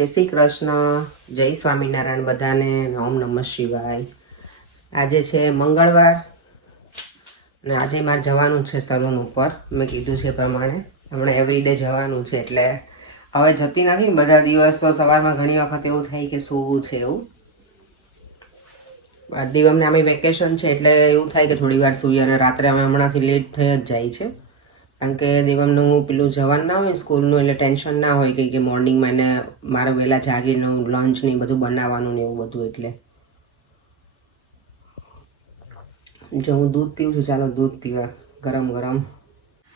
જય શ્રી કૃષ્ણ, જય સ્વામિનારાયણ બધાને, ઓમ નમઃ શિવાય. આજે છે મંગળવાર અને આજે મારે જવાનું છે સલૂન ઉપર. મેં કીધું છે પ્રમાણે હમણાં એવરીડે જવાનું છે, એટલે હવે જતી નથી. બધા દિવસ તો સવારમાં ઘણી વખત એવું થાય કે સૂવું છે એવું. દિવમને અમે વેકેશન છે એટલે એવું થાય કે થોડી વાર સૂઈએ, અને રાત્રે અમે હમણાંથી લેટ થઈ જ જાય છે. કારણ કે દેવમનું પેલું જવાનું ના હોય સ્કૂલનું, એટલે ટેન્શન ના હોય કે મોર્નિંગમાં એને મારે વહેલા જાગીને લંચ ને બધું બનાવવાનું ને એવું બધું. એટલે જો હું દૂધ પીવું છું, ચાલો દૂધ પીવા ગરમ ગરમ.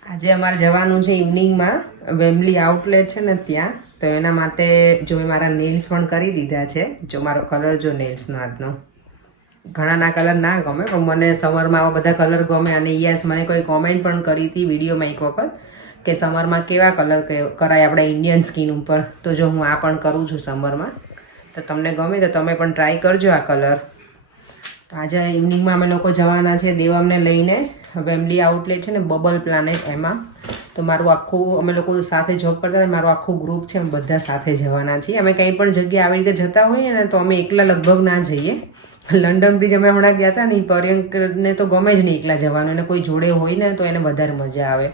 આજે અમારે જવાનું છે ઇવનિંગમાં વેમ્બલી આઉટલેટ છે ને ત્યાં. તો એના માટે જો મેં મારા નેલ્સ પણ કરી દીધા છે. જો મારો કલર જો નેલ્સનો આજનો, ઘણાના કલર ના ગમે પણ મને સમરમાં આવા બધા કલર ગમે. અને યસ, મને કોઈ કોમેન્ટ પણ કરી હતી વિડીયોમાં એક વખત કે સમરમાં કેવા કલર કરાય આપણે ઇન્ડિયન સ્કિન ઉપર. તો જો હું આ પણ કરું છું સમરમાં, તો તમને ગમે તો તમે પણ ટ્રાય કરજો આ કલર. તો આજે ઇવનિંગમાં અમે લોકો જવાના છે દેવમને લઈને વેમ્બલી આઉટલેટ છે ને બબલ પ્લાનેટ એમાં. તો મારું આખું, અમે લોકો સાથે જોબ કરતા હતા, મારું આખું ગ્રુપ છે, અમે બધા સાથે જવાના છીએ. અમે કંઈ પણ જગ્યાએ આવી રીતે જતા હોઈએ ને તો અમે એકલા લગભગ ના જઈએ. લંડન બ્રિજ અમે હમણાં ગયા હતા ને, પર્યંકને તો ગમે જ નહીં એકલા જવાનું, એને કોઈ જોડે હોય ને તો એને વધારે મજા આવે.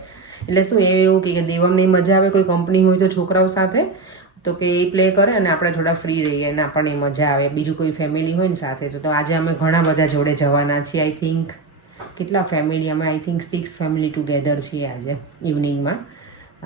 એટલે શું એવું કે દેવમને મજા આવે, કોઈ કંપની હોય તો છોકરાઓ સાથે તો કે એ પ્લે કરે અને આપણે થોડા ફ્રી રહીએ અને આપણને મજા આવે, બીજું કોઈ ફેમિલી હોય ને સાથે. તો આજે અમે ઘણા બધા જોડે જવાના છીએ. આઈ થિંક કેટલા ફેમિલી, અમે આઈ થિંક 6 ફેમિલી ટુગેધર છીએ આજે ઇવનિંગમાં.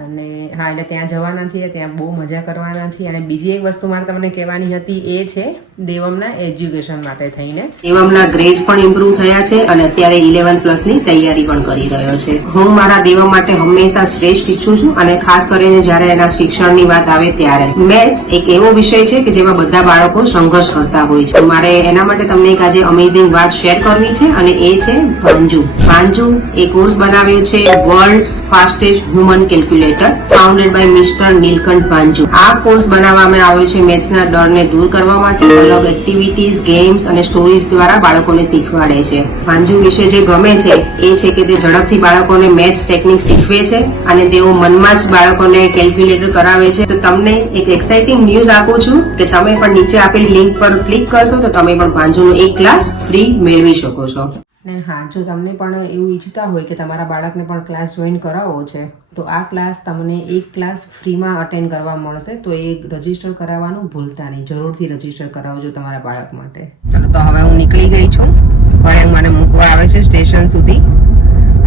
અને હા, એટલે ત્યાં જવાના છીએ, ત્યાં બહુ મજા કરવાના છીએ. અને બીજી એક વસ્તુ મારે તમને કહેવાની હતી, એ છે દેવમના એજ્યુકેશન માટે થઈને. દેવમના ગ્રેડ્સ પણ ઇમ્પ્રૂવ થયા છે અને અત્યારે 11+ ની તૈયારી પણ કરી રહ્યો છે. હું મારા દેવમ માટે હંમેશા શ્રેષ્ઠ ઈચ્છું છું, અને ખાસ કરીને જ્યારે એના શિક્ષણની વાત આવે ત્યારે. મેથ્સ એક એવો વિષય છે કે જેમાં બધા બાળકો સંઘર્ષ કરતા હોય છે. મારે એના માટે તમને એક આજે અમેઝિંગ વાત શેર કરવી છે, અને એ છે ભાંજુ. ભાંજુ એ કોર્સ બનાવ્યો છે world's fastest human calculator, founded by mister Neelkanth Bhanju. આ કોર્સ બનાવવામાં આવ્યો છે મેથ્સના ડરને દૂર કરવા માટે. અલગ એક્ટિવિટીઝ, ગેમ્સ અને સ્ટોરીઝ દ્વારા બાળકોને શીખવાડે છે. ભાંજુ વિશે જે ગમે છે એ છે કે તે ઝડપથી બાળકોને મેથ્સ ટેકનિક શીખવે છે અને તેઓ મનમાં જ બાળકોને કેલ્ક્યુલેટર કરાવે છે. તો તમને એક એક્સાઇટિંગ ન્યૂઝ આપું છું કે તમે પણ નીચે આપેલી લિંક પર ક્લિક કરશો તો તમે પણ ભાંજુનો એક ક્લાસ ફ્રી મેળવી શકો છો. ને હા, જો તમને પણ એવું ઈચ્છતા હોય કે તમારા બાળકને પણ ક્લાસ જોઈન કરાવવો છે, તો આ ક્લાસ તમને એક ક્લાસ ફ્રીમાં અટેન્ડ કરવા મળશે. તો એ રજીસ્ટર કરાવવાનું ભૂલતા નહીં, જરૂરથી રજીસ્ટર કરાવજો તમારા બાળક માટે. ચાલો, તો હવે હું નીકળી ગઈ છું. પર્યંક મને મૂકવા આવે છે સ્ટેશન સુધી.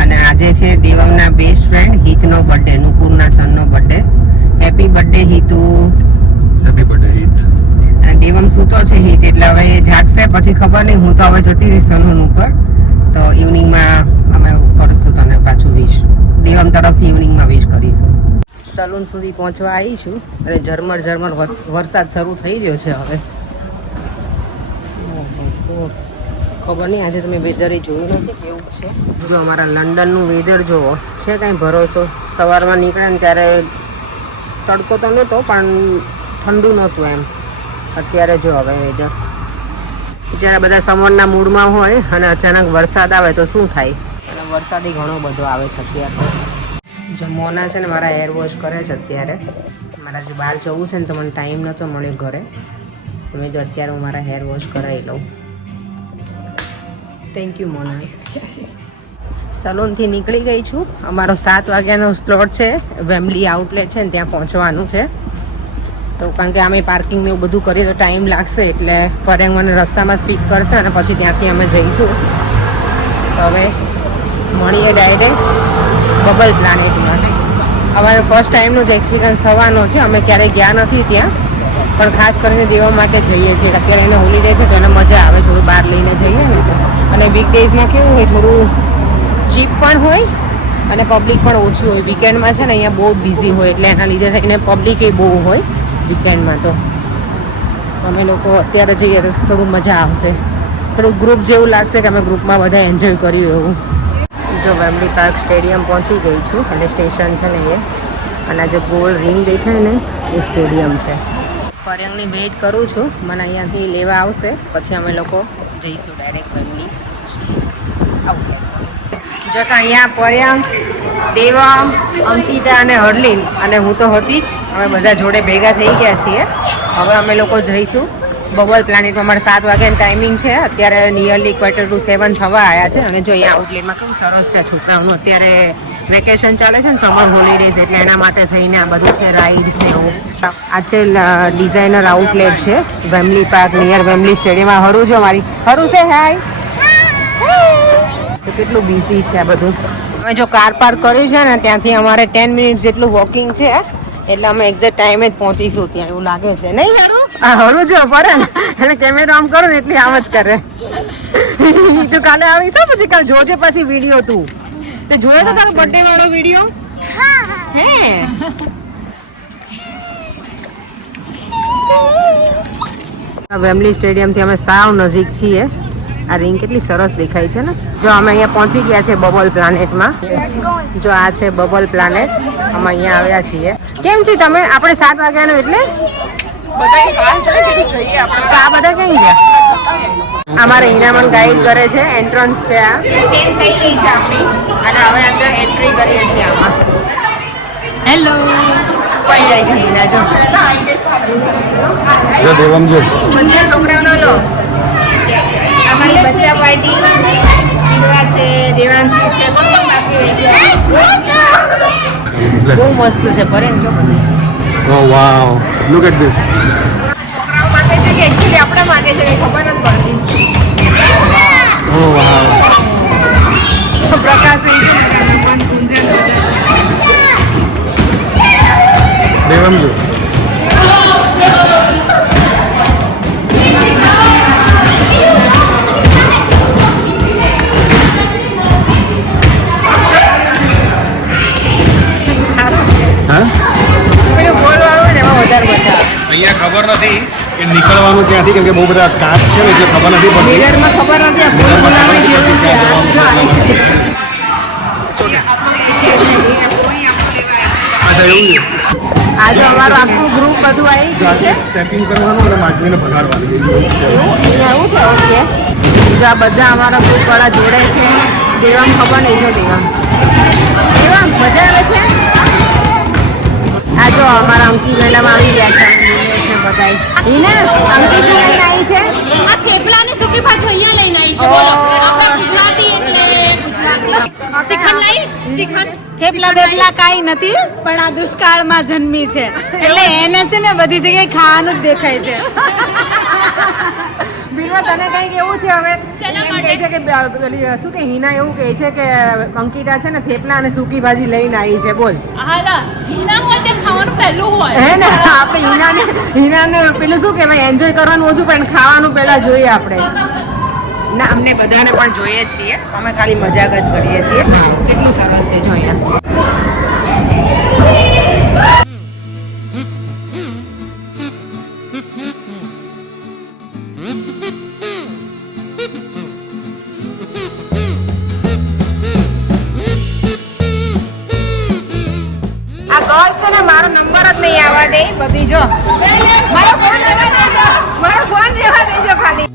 અને આજે છે દેવમના બેસ્ટ ફ્રેન્ડ હિતનો બર્થડે, નુપુરના સનનો birthday. Happy birthday Hitu. Happy birthday Hit. અને દેવમ સૂતો છે હિત, એટલે હવે એ જાગશે પછી ખબર નહીં. હું તો હવે જતી રહીશ સલૂન ઉપર. તો ઇવનિંગમાં અમે કરીશું તને પાછું વિશ, દેવમ તરફથી ઇવનિંગમાં વિશ કરીશું. સલૂન સુધી પહોંચવા આવી છું અને ઝરમર ઝરમર વરસાદ શરૂ થઈ ગયો છે હવે. ખબર નહીં, આજે તમે વેધર જોયું નથી કેવું છે. જો અમારા લંડનનું વેધર જોવો છે, કાંઈ ભરોસો. સવારમાં નીકળ્યા ને ત્યારે તડકો તો નહોતો પણ ઠંડુ નહોતું એમ. અત્યારે જો હવે વેધર, જ્યારે બધા સમરના મૂડમાં હોય અને અચાનક વરસાદ આવે તો શું થાય. અને વરસાદી ઘણો બધો આવે છે અત્યારે. જો મોના છે ને મારા હેર વોશ કરે છે અત્યારે. મારા જો બહાર જવું છે ને તો મને ટાઈમ નહોતો મળ્યો ઘરે, મેં જો અત્યારે હું મારા હેર વોશ કરાવી લઉં. થેન્ક યુ મોના. સલૂનથી નીકળી ગઈ છું. અમારો 7 વાગ્યાનો સ્લોટ છે, વેમ્બલી આઉટલેટ છે ને ત્યાં પહોંચવાનું છે. તો કારણ કે અમે પાર્કિંગને એવું બધું કરીએ તો ટાઈમ લાગશે, એટલે પર્યંક મને રસ્તામાં જ પિક કરશે અને પછી ત્યાંથી અમે જઈશું. તો હવે મળીએ ડાયરેક્ટ બબલ પ્લાનેટમાં. અમારે ફર્સ્ટ ટાઈમનો જ એક્સપિરિયન્સ થવાનો છે. અમે ક્યારેય ગયા નથી ત્યાં, પણ ખાસ કરીને દેવા માટે જઈએ છીએ. અત્યારે એને હોલિડે છે તો એને મજા આવે થોડું બહાર લઈને જઈએ ને તો. અને વીકડેઝમાં કેવું હોય, થોડું ચીપ પણ હોય અને પબ્લિક પણ ઓછી હોય. વીકેન્ડમાં છે ને અહીંયા બહુ બિઝી હોય, એટલે એના લીધે થઈને પબ્લિક એ બહુ હોય વીકેન્ડમાં. તો અમે લોકો અત્યારે જઈએ તો થોડું મજા આવશે, થોડું ગ્રુપ જેવું લાગશે કે અમે ગ્રુપમાં બધા એન્જોય કર્યું એવું. જો વેમ્બલી પાર્ક સ્ટેડિયમ પહોંચી ગઈ છું, એટલે સ્ટેશન છે ને એ. અને આ જે ગોળ રિંગ દેખાય ને એ સ્ટેડિયમ છે. પર્યંકની વેઇટ કરું છું, મને અહીંયાથી લેવા આવશે પછી અમે લોકો જઈશું ડાયરેક્ટ વેમ્બલી આઉટલેટ. જો તો અહીંયા પર્યંક, દેવમ, અંકિતા અને હર્લિન અને હું તો હતી જ, અમે બધા જોડે ભેગા થઈ ગયા છીએ. હવે અમે લોકો જઈશું બબલ પ્લાનેટમાં. અમારે 7 વાગ્યાની ટાઈમિંગ છે. અત્યારે નિયરલી 6:45 થવા આવ્યા છે. અને જો અહીંયા આઉટલેટમાં કેવું સરસ છે છોકરાઓનું. અત્યારે વેકેશન ચાલે છે ને, સમર હોલિડેઝ, એટલે એના માટે થઈને આ બધું છે, રાઇડ્સ ને એવું. આ છે ડિઝાઇનર આઉટલેટ છે, Wembley park near Wembley stadium. આ હરું જો મારી હરું છે. હાય. તો કેટલું બિઝી છે આ બધું. અમે જો કાર પાર્ક કર્યું છે ને, ત્યાંથી અમારે 10 મિનિટ જેટલું વોકિંગ છે. એટલે અમે એક્ઝેક્ટ ટાઈમે જ પહોંચીશું ત્યાં, એવું લાગે છે. નહીં હરું? આ હરું જો પડે ને એટલે કેમેરો આમ કરો ને એટલે આમ જ કરે. તું કાલે આવીશ પછી કાલે જોજે પછી વિડીયો. તું તે જોયો તો તારો બર્થડે વાળો વિડીયો? હે વેમ્બલી સ્ટેડિયમ થી અમે સાવ નજીક છીએ. આ રિંગ કેટલી સરસ દેખાય છે ને. જો અમે અહીંયા પહોંચી ગયા છે બબલ પ્લાનેટમાં. જો આ છે બબલ પ્લાનેટ. અમે અહીંયા આવ્યા છીએ. કેમ થી તમે આપણે 7 વાગ્યાનું એટલે આ બધા કઈ ગયા? અમારે હિનામન ગાઈડ કરે છે. એન્ટ્રન્સ છે આ. સ્કેન થઈ ગઈ છે આપણી અને હવે અંદર એન્ટ્રી કરીએ છીએ આમાં. હેલો. છુપાઈ જાય છે હિના. જો દેવમ જો બધા છોકરાઓનો લો. અમારી બચ્ચા પાર્ટી ઈડવા છે, દેવાંશી છે, કોણ બાકી રહી ગયા. બહુ મસ્ત છે. પરેન જો Oh wow, look at this. છોકરાઓ માટે છે કે એકચ્યુઅલી આપણા માટે છે, ખબર નથી પડતી. Oh wow. પ્રકાશ થઈ ગયો ને તમને મન ગુંજન દેવમ જો અહીંયા ખબર નથી કે નીકળવાનું ક્યાંથી, કેમ કે બહુ બધા કાચ છે ને એટલે ખબર નથી પડતી. મિરરમાં ખબર નથી. આ ફૂલ ગુલાબી જેવું છે. આ જો અમારું આખું ગ્રુપ બધું આવી ગયું છે. સ્ટેપિંગ કરવાનું અને માછલીને ભગાડવાનું એવું અહીંયા એવું છે. ઓકે. જો આ બધા અમારા ગ્રુપ વાળા જોડે છે. દેવામ ખબર નહીં. જો દેવામ મજા આવે છે. આ જો અમારા અંકી મેડમ આવી ગયા છે. નિલેશ ને બધાય. ઈને અંકી શું લઈને આવી છે? આ થેપલા ને સૂકી ભાજી અહીંયા લઈને આવી છે. બોલો આપણે ગુજરાતી એટલે ગુજરાતી શ્રીખંડ લઈ શ્રીખંડ થેપલા બેપલા કાંઈ નથી, પણ આ દુષ્કાળમાં જન્મી છે એટલે એને છે ને બધી જગ્યાએ ખાવાનું જ દેખાય છે. બિલવા તને કઈ કેવું છે હવે? એમ કહે છે કે પેલી શું કે હિના એવું કહે છે કે અંકિતા છે ને થેપલા અને સૂકી ભાજી લઈને આવી છે. બોલ. હાલા હિના હોય તે ખાવાનું પહેલું હોય હે ને આપણે હિનાને પેલું શું કહેવાય, એન્જોય કરવાનું ઓછું પણ ખાવાનું પહેલા જોઈએ આપણે. ના અમને બધાને પણ જોઈએ છીએ. અમે ખાલી મજાક જ કરીએ છીએ. કેટલું સરસ છે જો અહીંયા. મારો નંબર જ નહીં આવવા દે બધી. જો મારો ફોન જવા દેજો, મારો ફોન જવા દેજો ખાલી.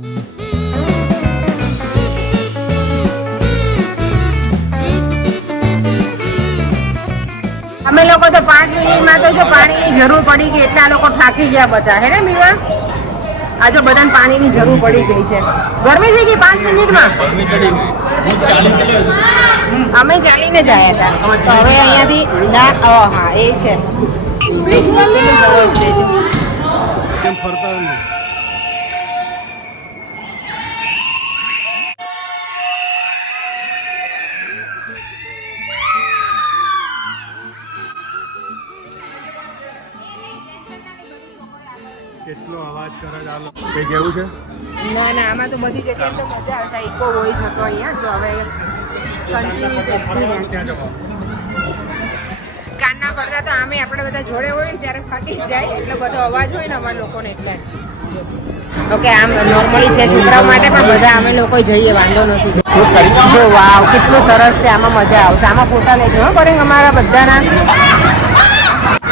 અમે લોકો તો 5 મિનિટમાં તો જો પાણીની જરૂર પડી ગઈ એટલે આ લોકો થાકી ગયા બધા. હે ને મીરા? આ જો બધાને પાણીની જરૂર પડી ગઈ છે. ગરમી થઈ ગઈ 5 મિનિટમાં. અમે ચાલીને જ આવ્યા હતા. તો હવે અહીંયાથી હા એ છે. કેટલો અવાજ કરે છે આ લોકો. કઈ કેવું છે? ના આમાં તો બધી જગ્યાએ તો મજા આવે છે. ઇકો વોઇસ હતો અહીંયા. જો હવે કન્ટિન્યુ એક્સપિરિયન્સ. કાનના પડદા તો આમે આપણે બધા જોડે હોય ને ત્યારે ફાટી જાય. એટલે બધો અવાજ હોય ને અમારા લોકોને એટલે. ઓકે આમ નોર્મલી છે છોકરાઓ માટે, પણ બધા અમે લોકો જઈએ, વાંધો નથી. જો વાવ કેટલું સરસ છે. આમાં મજા આવશે. આમાં ફોટા લેજો હો પડે અમારા બધાના.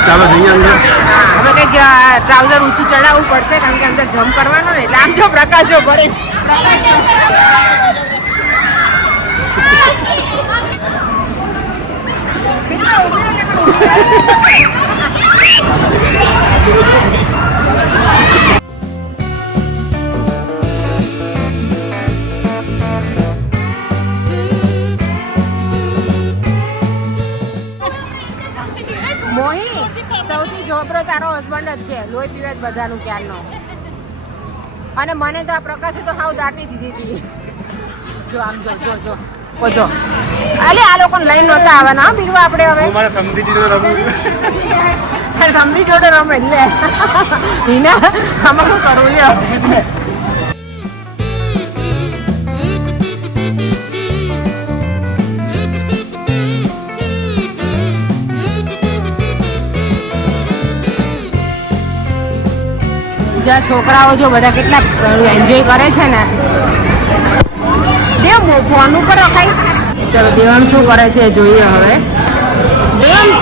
ચાલો જઈએ અંદર. હા હવે કંઈક ટ્રાઉઝર ઊંચું ચડાવવું પડશે કારણ કે અંદર જમ્પ કરવાનો ને. એટલે આમ જો પ્રકાશ જો ભરે. જબરો તારો હસબન્ડ જ છે, લોહી પીવે જ બધાનું ક્યારનો. અને મને તો આ પ્રકાશે તો હાવ દાટી દીધી હતી. જો આમ જો જો જો ઓજો અલે આ લોકોને લઈને નહોતા આવવાના હા બીરવા આપણે હવે મારા સમધી જોડે રમું સમજી જોડે રમે લે હિના આમાં શું કરવું લ્યો. જ્યાં છોકરાઓ જો બધા કેટલા એન્જોય કરે છે ને. દેવ ફોન ઉપર રખાય. ચલો દેવાંગ શું કરે છે જોઈએ હવે. દેવાંગ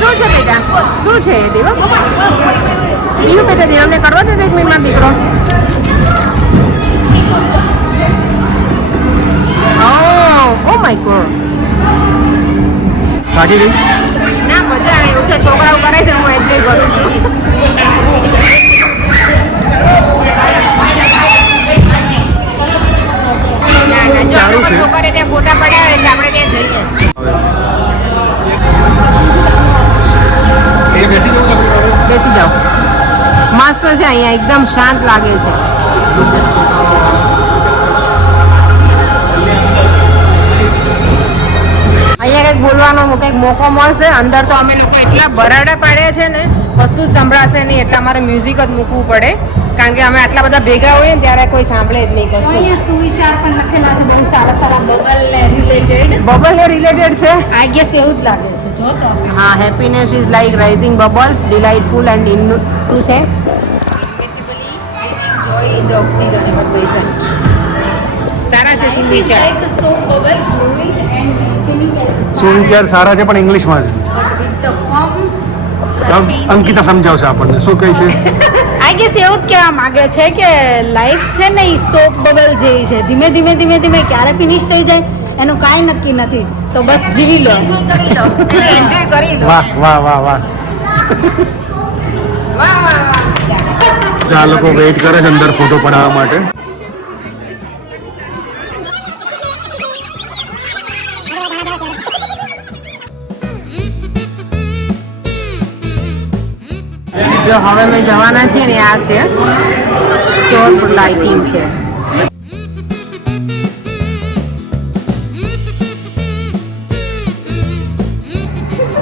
શું છે બેટા શું છે દેવાંગ બીજું બેટા દેવાંગને કરવા દે 1 મિનિટમાં દીકરો. ઓ માય ગોડ થાકી ગઈ ના મજા આવે એવું છે છોકરાઓ કરે છે હું એન્જોય કરું છું. સારું છે. છોકરે ત્યાં ફોટા પડાવે એટલે આપણે ત્યાં જઈએ. એ બેસી જવું લાગે બેસી જાઓ મસ્ત છે અહીંયા એકદમ શાંત લાગે છે. અહીંયા કંઈક બોલવાનો કંઈક મોકો મળશે. અંદર તો અમે લોકો એટલા બરાડા પાડ્યા છે ને કશું જ સંભળાશે નહીં એટલે અમારે મ્યુઝિક જ મૂકવું પડે કારણ કે અમે આટલા બધા ભેગા હોઈએ ને ત્યારે કોઈ સાંભળે જ નહીં કશું. અહીંયા સુવિચાર પણ લખેલા છે બહુ સારા સારા બબલ ને રિલેટેડ છે. આઈ ગેસ એવું જ લાગે છે જો તો હા happiness is like rising bubbles delightful and શું છે joy in the oxygen ever present. સારા છે સુવિચાર. સુવિચાર સારા છે પણ ઇંગ્લિશમાં છે. અંકિતા સમજાવશે આપણને શું કહે છે. આઈ ગેસ એવું જ કહેવા માંગે છે કે લાઈફ છે ને એ સોપ બબલ જેવી છે ધીમે ધીમે ધીમે ધીમે ક્યારે ફિનિશ થઈ જાય એનું કાંઈ નક્કી નથી તો બસ જીવી લો એન્જોય કરી લો. વાહ વાહ વાહ વાહ વાહ વાહ વાહ. આ લોકો વેઇટ કરે છે અંદર ફોટો પડાવવા માટે. જો હવે મેં જવાના છે ને આ છે સ્ટોર લાઇટિંગ છે.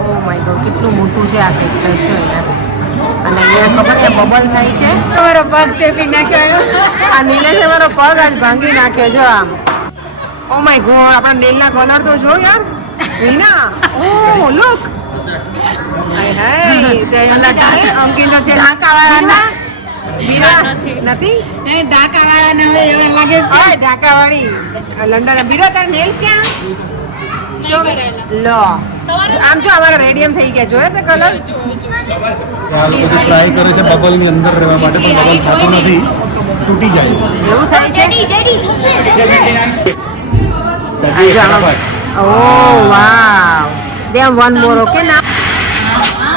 ઓ માય ગોડ કેટલું મોટું છે આ કેક્ટસ છે અહીંયા. અને અહીંયા ખબર છે બબલ થાય છે. તમારો પગ ચેપી નાખ્યો આ નીલેશે મારો પગ આજ ભાંગી નાખ્યો જો આમ. ઓ માય ગોડ આપણા નેલના કલર તો જો યાર રીના. ઓ લુક અંકિત છે ઢાકાવાળા નથી ઢાકાવાળા ને હવે એવું લાગે ઢાકાવાળી લંડન બીરો તાર નેલ્સ ક્યાં લો આમ જો અમારા રેડિયમ થઈ ગયા જોયો તે કલર. આ લોકો ટ્રાય કરે છે બબલ ની અંદર રહેવા માટે પણ બબલ થતું નથી તૂટી જાય એવું થાય છે. ઓ વાવ દેમ વન મોર ઓકે ના.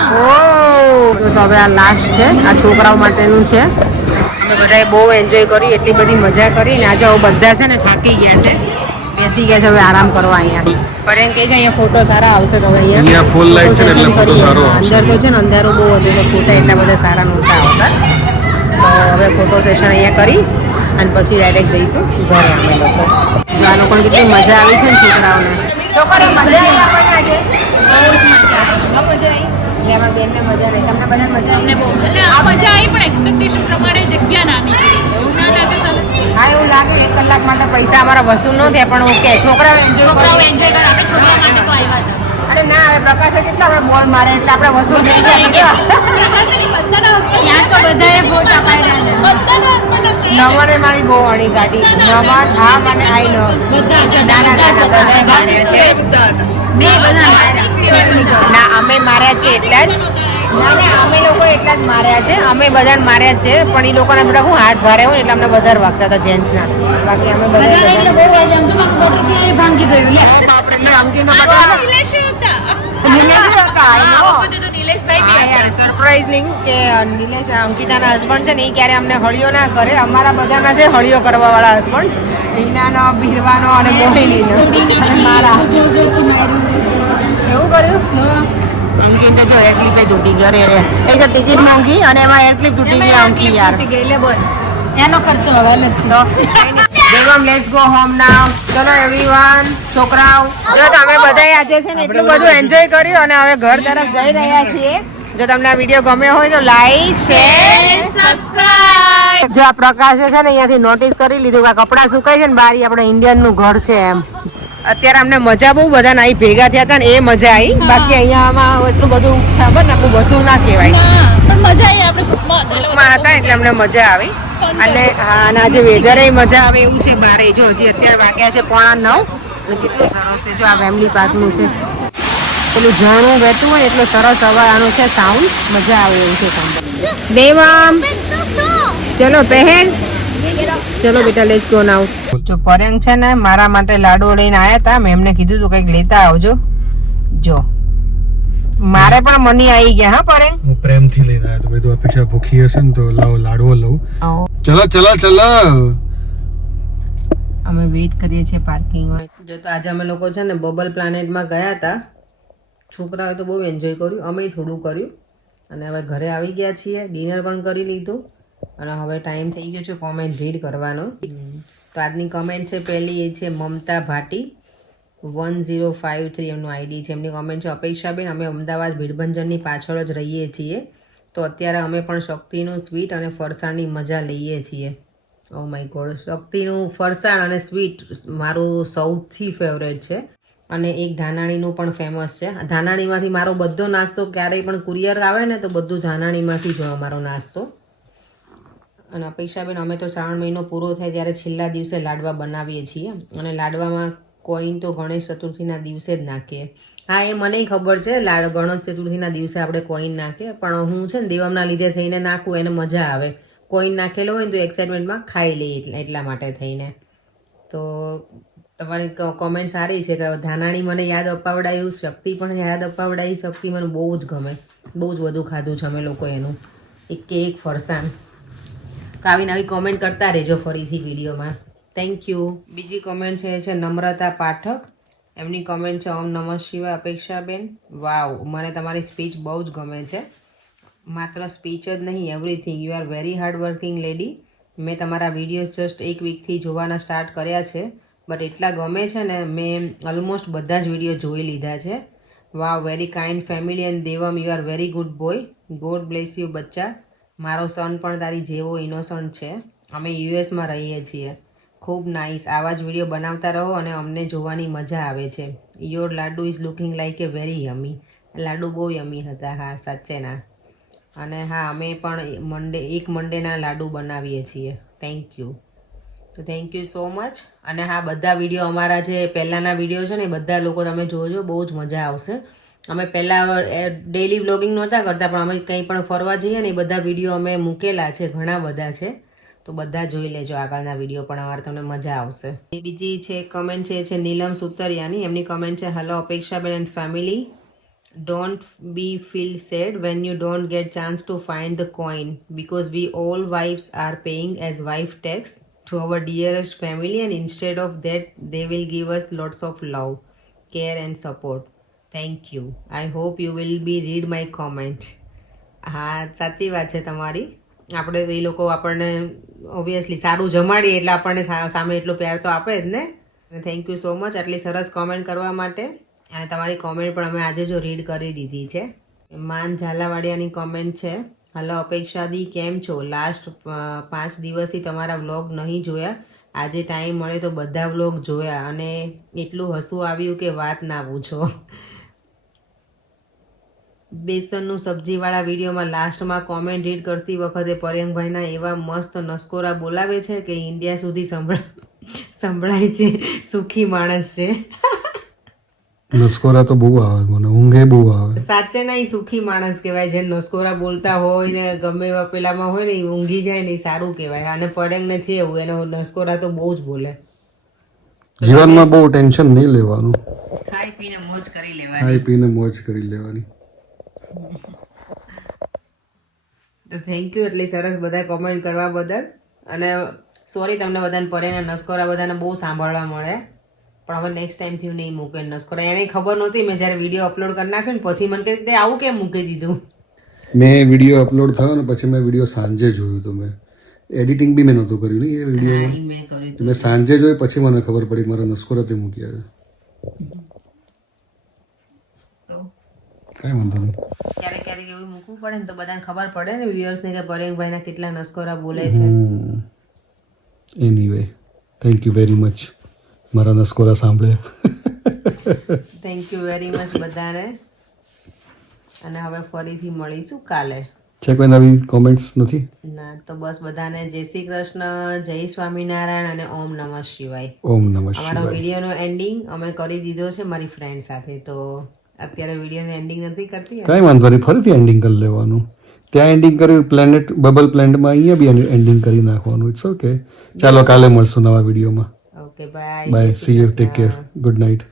ઓ તો હવે આ લાસ્ટ છે આ છોકરાઓ માટેનું છે. અમે બધાએ બહુ એન્જોય કરી એટલી બધી મજા કરી ને આજે હવે બધા છે ને થાકી ગયા છે બેસી ગયા છે હવે આરામ કરવા અહીંયા. પર એમ કે છે અહીંયા ફોટો સારા આવશે તો હવે અહીંયા full light છે ને એટલે photo photo કરીએ. સારો આવશે. અંદર તો છે ને અંધારું બહુ હતું તો ફોટા એટલા બધા સારા નહોતા આવતા તો હવે ફોટો સેશન અહીંયા કરી અને પછી ડાયરેક્ટ જઈશું ઘરે અમે લોકો. જો આ લોકોને કેટલી મજા આવી છે ને છોકરાઓને. છોકરાઓ મજા આવી આપણને આજે બહુ જ મજા આવી. અમારા બેનને મજા નહીં તમને બધાને મજા આવી. એટલે આ મજા આવી પણ એક્સપેક્ટેશન પ્રમાણે જગ્યા નાની એવું ના લાગે તમને? હા એવું લાગે 1 કલાક માટે પૈસા અમારા વસૂલ ન થયા પણ ઓકે છોકરાઓ એન્જોય છોકરાઓ એન્જોય કરે આપણે છોકરાઓ માટે તો આવ્યા હતા. અરે ના હવે પ્રકાશે કેટલા આપણે બોલ મારે એટલે આપણે વસૂલ થઈ ગયા. ત્યાં તો બધાએ ફોટા પાડ્યા બધાના હસબન્ડ નવાને મારી બહુ અણી કાઢી નવા હા મને આઈ નો નાના નાના બધાએ માર્યા છે. ના અમે માર્યા છે એટલા જ ના ના અમે લોકો એટલા જ માર્યા છે અમે બધાને માર્યા છે પણ એ લોકોના થોડાક હું હાથ ભારે હોય ને એટલે અમને વધારે વાગતા હતા જેન્ટ્સના બાકી અમે બધા ભાંગી ગયું લે સરપ્રાઇઝિંગ કે નિલેશ અંકિતાના હસબન્ડ છે ને એ ક્યારે અમને હળિયો ના કરે અમારા બધાના છે હળિયો કરવા વાળા હસબન્ડ રીનાનો ભીરવાનો અને મોહિનીનો અને મારા એવું કર્યું અંકિત તો જો એર ક્લિપે તૂટી ગયો રે એક તો ટિકિટ મોંઘી અને એમાં એર ક્લિપ તૂટી ગઈ અંકી યાર ગયેલે બોલ એનો ખર્ચો હવે અલગ દેવમ લેટ્સ ગો હોમ નાઉ ચલો એવરીવન છોકરાઓ જો તમે બધાએ આજે છે ને એટલું બધું એન્જોય કર્યું અને હવે ઘર તરફ જઈ રહ્યા છીએ જો તમને આ વિડીયો ગમ્યો હોય તો લાઈક શેર સબસ્ક્રાઇબ જો આ પ્રકાશ છે ને અહીંયાથી નોટિસ કરી લીધું કે આ કપડાં સુકાય છે ને બારી આપણે ઇન્ડિયન નું ઘર છે એમ અત્યારે અમને મજા બહુ બધા અહીં ભેગા થયા હતા ને એ મજા આવી બાકી અહીંયામાં એટલું બધું ખબર ને આપણું વસ્તુ ના કહેવાય પણ મજા આવી આપણે ગ્રુપમાં હતા એટલે અમને મજા આવી અને અને આજે વેધર મજા આવે એવું છે બારે જો હજી અત્યારે વાગ્યા છે 8:45 કેટલું સરસ છે જો આ ફેમિલી પાર્કનું છે પેલું ઝરણું વહેતું હોય એટલો સરસ અવાજનું છે સાઉન્ડ મજા આવે એવું છે સાંભળવું દેવમ ચલો પહેન ચલો બેટા લેટ્સ ગો નાઉ જો પરેંગ છે ને મારા માટે લાડુ લઈને આવ્યા હતા મેં એમને કીધું તું કંઈક લેતા આવજો જો મારે પણ મની આવી ગયા હા પરેંગ હું પ્રેમથી લઈને આવ્યો તો મેં કીધું અપેક્ષા ભૂખી હશે ને તો લાડવો લઉં ચલો અમે વેઇટ કરીએ છીએ પાર્કિંગમાં જો તો આજે અમે લોકો છે ને બબલ પ્લાનેટમાં ગયા હતા છોકરાઓએ તો બહુ એન્જોય કર્યું અમે થોડું કર્યું અને હવે ઘરે આવી ગયા છીએ ડિનર પણ કરી લીધું અને હવે ટાઈમ થઈ ગયો છે કોમેન્ટ રીડ કરવાનો તો આજની કમેન્ટ છે પહેલી એ છે મમતા ભાટી 1053 એમનું આઈડી છે એમની કોમેન્ટ છે અપેક્ષાબેન અમે અમદાવાદ ભીડભંજનની પાછળ જ રહીએ છીએ તો અત્યારે અમે પણ શક્તિનું સ્વીટ અને ફરસાણની મજા લઈએ છીએ ઓ માય ગોડ શક્તિનું ફરસાણ અને સ્વીટ મારું સૌથી ફેવરેટ છે અને એક ધાનાણીનું પણ ફેમસ છે ધાનાણીમાંથી મારો બધો નાસ્તો ક્યારેય પણ કુરિયર આવે ને તો બધું ધાનાણીમાંથી જ હોય અમારો નાસ્તો અને અપેક્ષાબેન અમે તો શ્રાવણ મહિનો પૂરો થાય ત્યારે છેલ્લા દિવસે લાડવા બનાવીએ છીએ અને લાડવામાં કોઈન તો ગણેશ ચતુર્થીના દિવસે જ નાખીએ હા એ મને ખબર છે ગણેશ ચતુર્થીના દિવસે આપણે કોઈન નાખીએ પણ હું છે ને દેવમના લીધે થઈને નાખું એને મજા આવે કોઈન નાખેલો હોય ને તો એક્સાઇટમેન્ટમાં ખાઈ લઈએ એટલા માટે થઈને તો તમારી કોમેન્ટ સારી છે કે ધાનાણી મને યાદ અપાવડાયું શક્તિ પણ યાદ અપાવડાવી શક્તિ મને બહુ જ ગમે બહુ જ વધુ ખાધું છે અમે લોકો એનું એક ફરસાણ આવી નવી કોમેન્ટ કરતા રહેજો ફરીથી વિડીયોમાં થેન્ક યુ બીજી કોમેન્ટ છે નમ્રતા પાઠક એમની કોમેન્ટ છે ઓમ નમઃ શિવાય અપેક્ષાબેન વાવ મને તમારી સ્પીચ બહુ જ ગમે છે માત્ર સ્પીચ જ નહીં everything you are very hard working lady મેં તમારા વિડીયોઝ જસ્ટ એક વીકથી જોવાના સ્ટાર્ટ કર્યા છે બટ એટલા ગમે છે ને મેં ઓલમોસ્ટ બધા જ વિડીયો જોઈ લીધા છે wow very kind family and Devam you are very good boy god bless you બચ્ચા મારો સન પણ તારી જેવો ઇનોસન્ટ છે અમે યુએસમાં રહીએ છીએ ખૂબ નાઇસ આવા જ વિડીયો બનાવતા રહો અને અમને જોવાની મજા આવે છે your laddu is looking like a very yummy laddu બહુ યમી હતા હા સાચે ના અને હા અમે પણ એક મંડેના લાડુ બનાવીએ છીએ થેન્ક યુ તો થેન્ક યુ સો મચ અને હા બધા વિડીયો અમારા જે પહેલાંના વિડીયો છે ને એ બધા લોકો તમે જોજો બહુ જ મજા આવશે અમે પહેલાં ડેઇલી વ્લોગિંગ નહોતા કરતા પણ અમે કંઈ પણ ફરવા જઈએ ને એ બધા વિડીયો અમે મૂકેલા છે ઘણા બધા છે તો બધા જોઈ લેજો આગળના વિડીયો પણ અમારે તમને મજા આવશે બીજી છે કમેન્ટ છે નીલમ સુતરિયાની એમની કમેન્ટ છે હેલો અપેક્ષાબેન and family don't be feel sad when you don't get chance to find the coin because we all wives are paying as wife tax to our dearest family and instead of that they will give us lots of love care and support thank you I hope you will be read my comment હા સાચી વાત છે તમારી આપણે એ લોકો આપણને obviously સારું જમાડીએ એટલે આપણને સામે એટલો પ્યાર તો આપે જ ને થેન્ક યુ સો મચ આટલી સરસ કોમેન્ટ કરવા માટે અને તમારી કોમેન્ટ પણ અમે આજે જો રીડ કરી દીધી છે માન ઝાલાવાડિયાની કોમેન્ટ છે હલો અપેક્ષાદી કેમ છો લાસ્ટ 5 દિવસથી તમારા વ્લોગ નહીં જોયા આજે ટાઈમ મળે તો બધા વ્લોગ જોયા અને એટલું હસવું આવ્યું કે વાત ના પૂછો બેસનનું સબ્જીવાળા વિડીયોમાં લાસ્ટમાં કોમેન્ટ રીડ કરતી વખતે પરેંગભાઈના એવા મસ્ત નસ્કોરા બોલાવે છે કે ઇન્ડિયા સુધી સંભળાય છે સુખી માણસ છે નસ્કોરા તો બહુ આવે મને ઊંઘે બહુ આવે સાચે ના ઈ સુખી માણસ કહેવાય છે નસ્કોરા બોલતા હોય ને ગમે એવા પેલામાં હોય ને એ ઊંઘી જાય ને એ સારું કહેવાય અને પરેંગને છે એવું એનો નસ્કોરા તો બહુ જ બોલે જીવનમાં બહુ ટેન્શન નહીં લેવાનું ખાઈ પીને મોજ કરી લેવાની તો થેન્ક યુ એટલી સરસ બધા કોમેન્ટ કરવા બદલ અને સોરી તમને બધાને પરેના નસ્કોરા બધાને બહુ સાંભળવા મળે પણ હવે નેક્સ્ટ ટાઈમથી હું નહીં મૂકે નસ્કોરા. એને ખબર નહોતી, મેં જ્યારે વિડીયો અપલોડ કરી નાખ્યો ને પછી મને કહે આવું કેમ મૂકી દીધું. મેં વિડીયો અપલોડ થયો ને પછી મેં વિડીયો સાંજે જોયું તો મેં એડિટિંગ બી મેં નહોતું કર્યું ને એ હા, વિડીયો ઈ મેં કર્યું હતું. મેં સાંજે જોયું પછી મને ખબર પડી કે મારા નસ્કોરા તે મૂક્યા છે. તો કાંઈ વાંધો નહીં. ક્યારેક ક્યારેક એવું મૂકવું પડે ને તો બધાને ખબર પડે ને વ્યુઅર્સને કે પરેશભાઈના કેટલા નસ્કોરા બોલે છે. Anyway thank you very much મારા નસ્કોરા સાંભળે. થેન્ક યુ વેરી મચ બધાને. અને હવે ફરીથી મળીશું કાલે. છે કોઈ નવી કોમેન્ટ્સ નથી? ના, તો બસ બધાને જય શ્રી કૃષ્ણ, જય સ્વામિનારાયણ અને ઓમ નમઃ શિવાય. ઓમ નમઃ અમારો શિવાય. વિડીયોનો એન્ડિંગ અમે કરી દીધો છે મારી ફ્રેન્ડ સાથે. તો અત્યારે વિડીયોનો એન્ડિંગ નથી કરતી. કાંઈ વાંધો નહીં, ફરીથી એન્ડિંગ કરી લેવાનું. ત્યાં એન્ડિંગ કર્યું પ્લેનેટ બબલ પ્લેનેટમાં, અહીંયા બી એન્ડિંગ કરી નાખવાનું. It's okay. ચાલો કાલે મળશું નવા વિડીયોમાં. Okay, bye. Bye, see you, take care, good night.